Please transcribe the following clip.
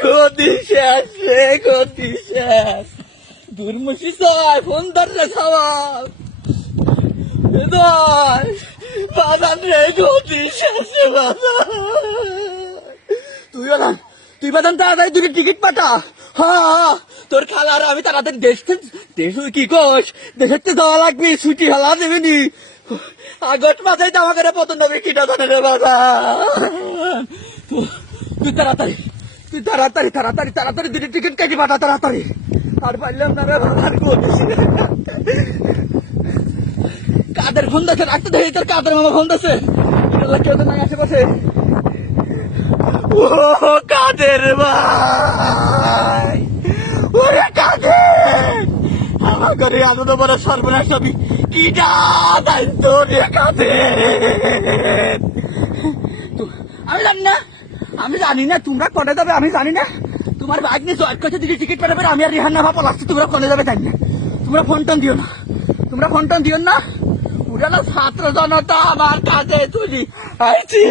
গতি শেষ রে, গতি শেষ। দুর্মুষি সবাই ফোন ধরলে সবাই বাজান রে, গতি শেষ রে বাজান। তুই বাজান তাড়াতাড়ি দুটো টিকিট পাঠা। হ্যাঁ, তোর খালার আমি তাড়াতাড়ি দেশ কি কোষ, দেশের তো যাওয়া লাগবে, ছুটি হলা দেবেনি। আগস্ট মাসে তো আমাকে পতন হবে কিটা ধরে রে বাজান। তুই তাড়াতাড়ি দুটো টিকিট কেটে পাঠা তাড়াতাড়ি। আর পারলাম না রে বাজান। কাদের ফোন দিচ্ছে, রাখতে দেখি তোর কাদের মামা ফোন দিচ্ছে। কেউ তো নাই আশেপাশে। ও কাদের ভাই, ওরে কাদের, আমার ঘরে আনন্দ বড় সর্বনাশ হবি কি দায়িত্ব রে কাদের। আমি জানি না তোমরা কনে যাবে, আমি জানি না। তোমার বাইক নিয়ে জয়েন করছে, দিদি টিকিট পাঠাবে, আমি আর রিহান না ভাপা লাগছি। তোমরা কনে যাবে জানি না। তোমরা ফোন টোন দিও না। ওরা ছাত্র জনতা আমার কাছে তুলি আইছি।